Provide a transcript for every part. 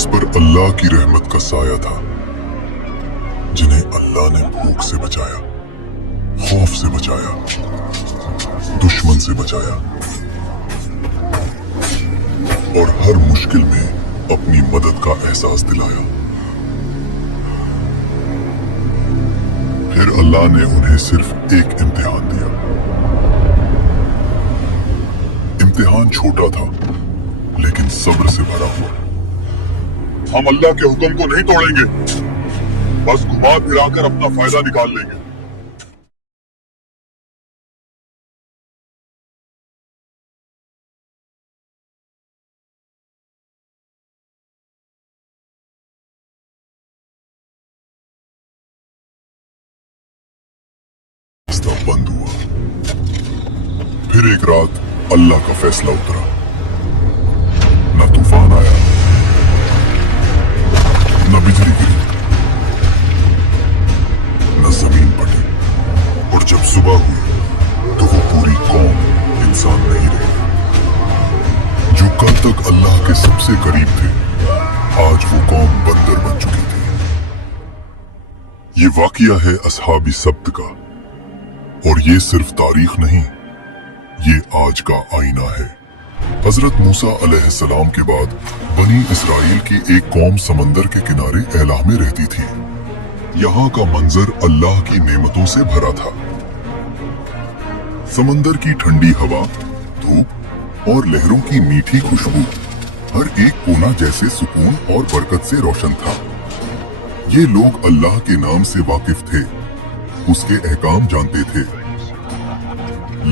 जिस पर अल्लाह की रहमत का साया था, जिन्हें अल्लाह ने भूख से बचाया, खौफ से बचाया, दुश्मन से बचाया और हर मुश्किल में अपनी मदद का एहसास दिलाया। फिर अल्लाह ने उन्हें सिर्फ एक इम्तिहान दिया। इम्तिहान छोटा था लेकिन सब्र से भरा हुआ। हम अल्लाह के हुक्म को नहीं तोड़ेंगे, बस घुमा फिराकर अपना फायदा निकाल लेंगे। रास्ता बंद हुआ। फिर एक रात अल्लाह का फैसला उतरा। न तूफान आया, न बिजली गिरी, न जमीन फटी, और जब सुबह हुई तो वो पूरी कौम इंसान नहीं रही। जो कल तक अल्लाह के सबसे करीब थे, आज वो कौम बंदर बन चुकी थी। ये वाकया है असहाबी सब्त का, और ये सिर्फ तारीख नहीं, ये आज का आईना है। हजरत मूसा अलैहिस्सलाम के बाद बनी इसराइल की एक कौम समंदर के किनारे एलाह में रहती थी। यहाँ का मंजर अल्लाह की नेमतों से भरा था। समंदर की ठंडी हवा, धूप और लहरों की मीठी खुशबू हर एक कोना जैसे सुकून और बरकत से रोशन था। ये लोग अल्लाह के नाम से वाकिफ थे, उसके अहकाम जानते थे,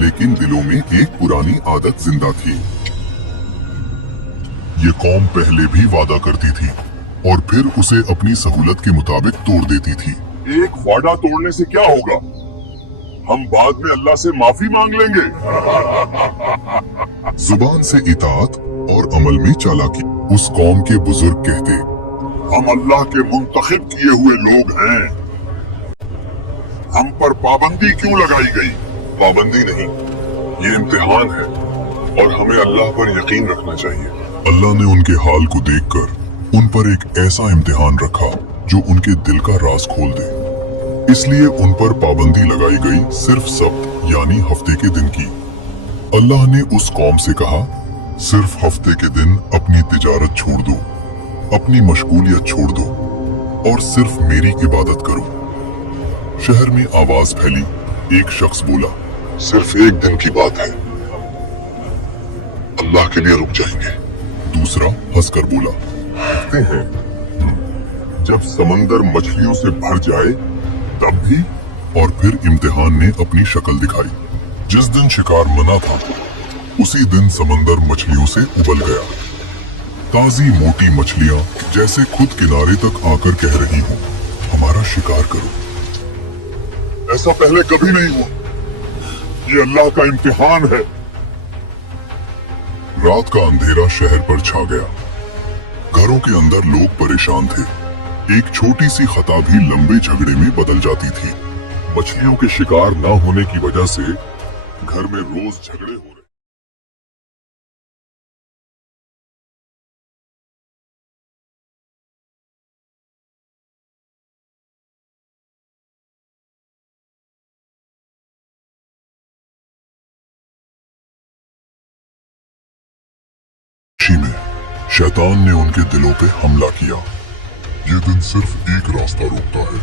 लेकिन दिलों में एक पुरानी आदत जिंदा थी। ये कौम पहले भी वादा करती थी और फिर उसे अपनी सहूलत के मुताबिक तोड़ देती थी। एक वादा तोड़ने से क्या होगा? हम बाद में अल्लाह से माफी मांग लेंगे। जुबान से इताअत और अमल में चालाकी। उस कौम के बुजुर्ग कहते, हम अल्लाह के मुंतखब किए हुए लोग हैं, हम पर पाबंदी क्यों लगाई गई? पाबंदी नहीं, ये इम्तिहान है और हमें अल्लाह पर यकीन रखना चाहिए। अल्लाह ने उनके हाल को देखकर उन पर एक ऐसा इम्तिहान रखा जो उनके दिल का राज खोल दे। इसलिए उन पर पाबंदी लगाई गई सिर्फ सब्त यानी हफ्ते के दिन की। अल्लाह ने उस कौम से कहा, सिर्फ हफ्ते के दिन अपनी तिजारत छोड़ दो, अपनी मशगूलियत छोड़ दो और सिर्फ मेरी इबादत करो। शहर में आवाज फैली। एक शख्स बोला, सिर्फ एक दिन की बात है, अल्लाह के लिए रुक जाएंगे। दूसरा हंसकर बोला, देखते हैं जब समंदर मछलियों से भर जाए तब भी। और फिर इम्तिहान ने अपनी शक्ल दिखाई। जिस दिन शिकार मना था उसी दिन समंदर मछलियों से उबल गया। ताजी मोटी मछलियां जैसे खुद किनारे तक आकर कह रही हो, हमारा शिकार करो। ऐसा पहले कभी नहीं हुआ, ये अल्लाह का इम्तिहान है। रात का अंधेरा शहर पर छा गया। घरों के अंदर लोग परेशान थे। एक छोटी सी खता भी लंबे झगड़े में बदल जाती थी। मछलियों के शिकार न होने की वजह से घर में रोज झगड़े हो रहे। में शैतान ने उनके दिलों पे हमला किया। ये दिन सिर्फ एक रास्ता रोकता है,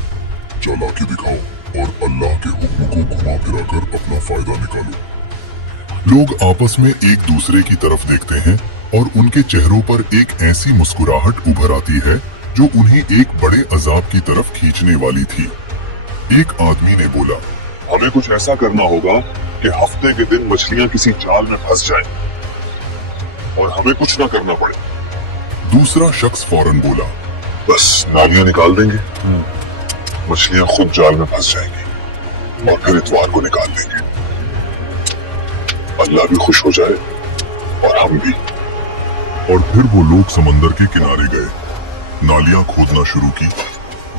चालाकी दिखाओ और अल्लाह के हुक्म को घुमा फिराकर अपना फायदा निकालो। लोग आपस में एक दूसरे की तरफ देखते हैं और उनके चेहरों पर एक ऐसी मुस्कुराहट उभर आती है जो उन्हें एक बड़े अजाब की तरफ खींचने वाली थी। एक आदमी ने बोला, हमें कुछ ऐसा करना होगा कि हफ्ते के दिन मछलियां किसी जाल में फंस जाएं और हमें कुछ ना करना पड़े। दूसरा शख्स फौरन बोला, बस नालियां निकाल देंगे, मछलियां खुद जाल में फंस जाएंगी और फिर इतवार को निकाल देंगे। अल्लाह भी खुश हो जाए और हम भी। और फिर वो लोग समंदर के किनारे गए, नालियां खोदना शुरू की,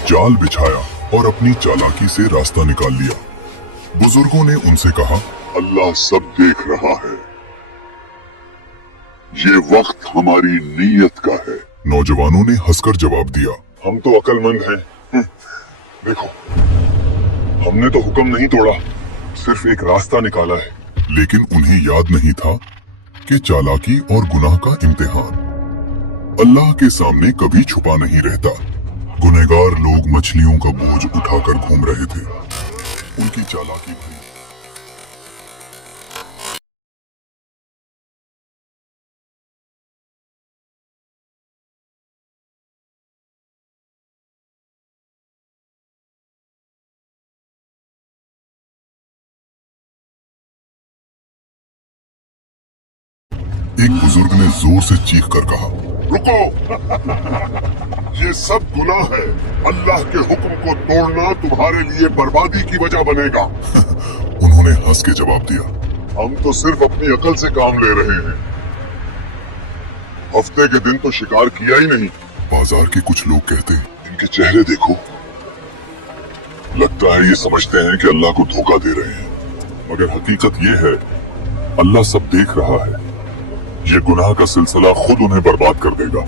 जाल बिछाया और अपनी चालाकी से रास्ता निकाल लिया। बुजुर्गों ने उनसे कहा, अल्लाह सब देख रहा है, ये वक्त हमारी नीयत का है। नौजवानों ने हंसकर जवाब दिया, हम तो अक्लमंद हैं। देखो, हमने तो हुक्म नहीं तोड़ा, सिर्फ एक रास्ता निकाला है। लेकिन उन्हें याद नहीं था कि चालाकी और गुनाह का इम्तिहान अल्लाह के सामने कभी छुपा नहीं रहता। गुनहगार लोग मछलियों का बोझ उठाकर घूम रहे थे। उनकी चालाकी थी। एक बुजुर्ग ने जोर से चीख कर कहा, रुको, ये सब गुनाह है। अल्लाह के हुक्म को तोड़ना तुम्हारे लिए बर्बादी की वजह बनेगा। उन्होंने हंस के जवाब दिया, हम तो सिर्फ अपनी अकल से काम ले रहे हैं। हफ्ते के दिन तो शिकार किया ही नहीं। बाजार के कुछ लोग कहते, इनके चेहरे देखो, लगता है ये समझते हैं कि अल्लाह को धोखा दे रहे हैं, मगर हकीकत ये है अल्लाह सब देख रहा है। ये गुनाह का सिलसिला खुद उन्हें बर्बाद कर देगा।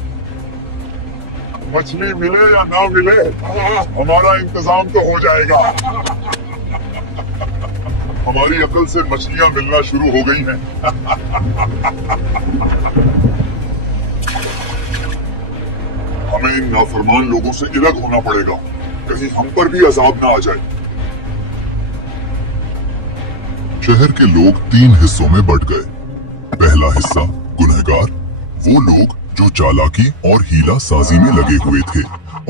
मछली मिले या ना मिले, हमारा इंतजाम तो हो जाएगा। हमारी अकल से मछलियां मिलना शुरू हो गई हैं। हमें इन नाफरमान लोगों से अलग होना पड़ेगा, कहीं हम पर भी अजाब ना आ जाए। शहर के लोग 3 हिस्सों में बंट गए। पहला हिस्सा गुनहगार, वो लोग जो चालाकी और हीला साजी में लगे हुए थे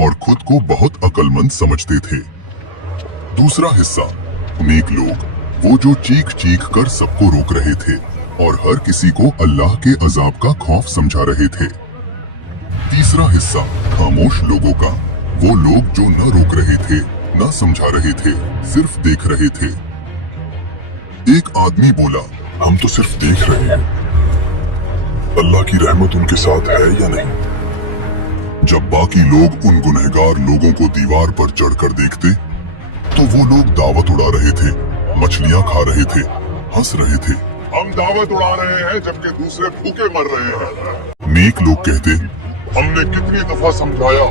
और खुद को बहुत अक्लमंद समझते थे। दूसरा हिस्सा नेक लोग, वो जो चीख चीख कर सबको रोक रहे थे और हर किसी को अल्लाह के अजाब का खौफ समझा रहे थे। तीसरा हिस्सा खामोश लोगों का, वो लोग जो न रोक रहे थे, न समझा रहे थे, सिर्फ देख रहे थे। एक आदमी बोला, हम तो सिर्फ देख रहे हैं, अल्लाह की रहमत उनके साथ है या नहीं। जब बाकी लोग उन गुनहगार लोगों को दीवार पर चढ़कर देखते तो वो लोग दावत उड़ा रहे थे, मछलियां खा रहे थे, हंस रहे थे। हम दावत उड़ा रहे हैं जबकि दूसरे भूखे मर रहे हैं। नेक लोग कहते, हमने कितनी दफा समझाया,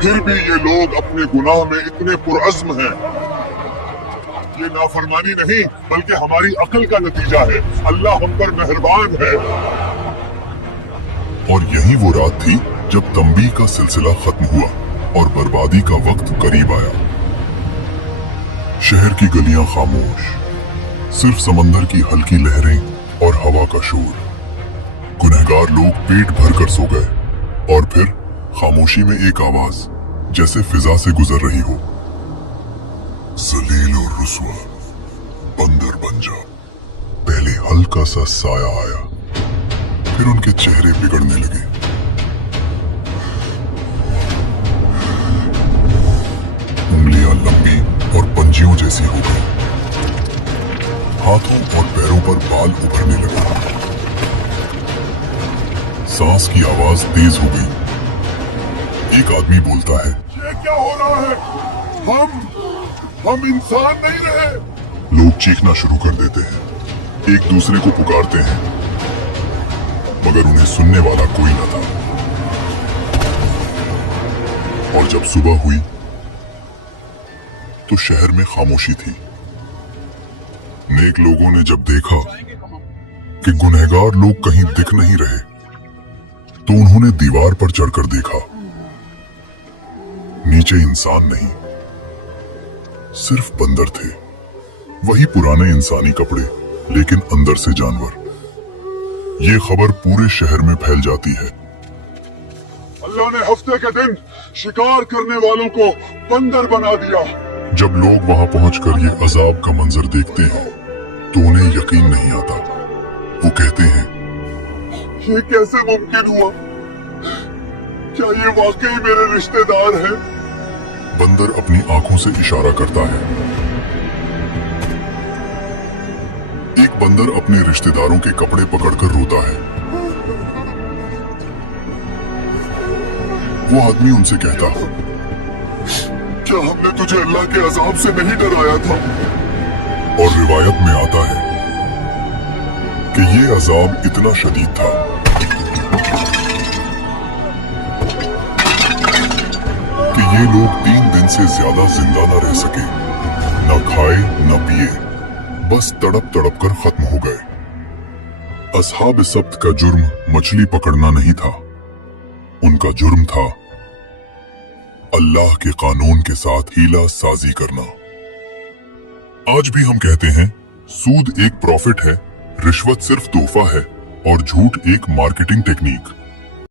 फिर भी ये लोग अपने गुनाह में इतने पुरअज़्म हैं। ये नाफरमानी नहीं बल्कि हमारी अकल का नतीजा है। अल्लाह हम पर मेहरबान है। और यही वो रात थी जब तंबीह का सिलसिला खत्म हुआ और बर्बादी का वक्त करीब आया। शहर की गलियां खामोश, सिर्फ समंदर की हल्की लहरें और हवा का शोर। गुनहगार लोग पेट भर कर सो गए और फिर खामोशी में एक आवाज जैसे फिजा से गुजर रही हो, जलील और रुस्वा, बंदर बन जा। पहले हल्का सा साया आया, फिर उनके चेहरे बिगड़ने लगे। उंगलियां लंबी और पंजियों जैसी हो गई। हाथों और पैरों पर बाल उभरने लगे। सांस की आवाज तेज हो गई। एक आदमी बोलता है, ये क्या हो रहा है? हम इंसान नहीं रहे। लोग चीखना शुरू कर देते हैं, एक दूसरे को पुकारते हैं, मगर उन्हें सुनने वाला कोई न था। और जब सुबह हुई तो शहर में खामोशी थी। नेक लोगों ने जब देखा कि गुनहगार लोग कहीं दिख नहीं रहे तो उन्होंने दीवार पर चढ़कर देखा। नीचे इंसान नहीं, सिर्फ बंदर थे। वही पुराने इंसानी कपड़े, लेकिन अंदर से जानवर। ये खबर पूरे शहर में फैल जाती है। अल्लाह ने हफ्ते के दिन शिकार करने वालों को बंदर बना दिया। जब लोग वहां पहुंचकर ये अजाब का मंजर देखते हैं तो उन्हें यकीन नहीं आता। वो कहते हैं, ये कैसे मुमकिन हुआ? क्या ये वाकई मेरे रिश्तेदार हैं? बंदर अपनी आंखों से इशारा करता है। एक बंदर अपने रिश्तेदारों के कपड़े पकड़कर रोता है। वो आदमी उनसे कहता, क्या हमने तुझे अल्लाह के अजाब से नहीं डराया था? और रिवायत में आता है कि ये अजाब इतना शदीद था ये लोग 3 दिन से ज्यादा जिंदा न रह सके, न खाए न पिए, बस तड़प तड़प कर खत्म हो गए। असहाब सब्त का जुर्म मछली पकड़ना नहीं था, उनका जुर्म था अल्लाह के कानून के साथ हीला साजी करना। आज भी हम कहते हैं सूद एक प्रॉफिट है, रिश्वत सिर्फ तोहफा है और झूठ एक मार्केटिंग टेक्निक।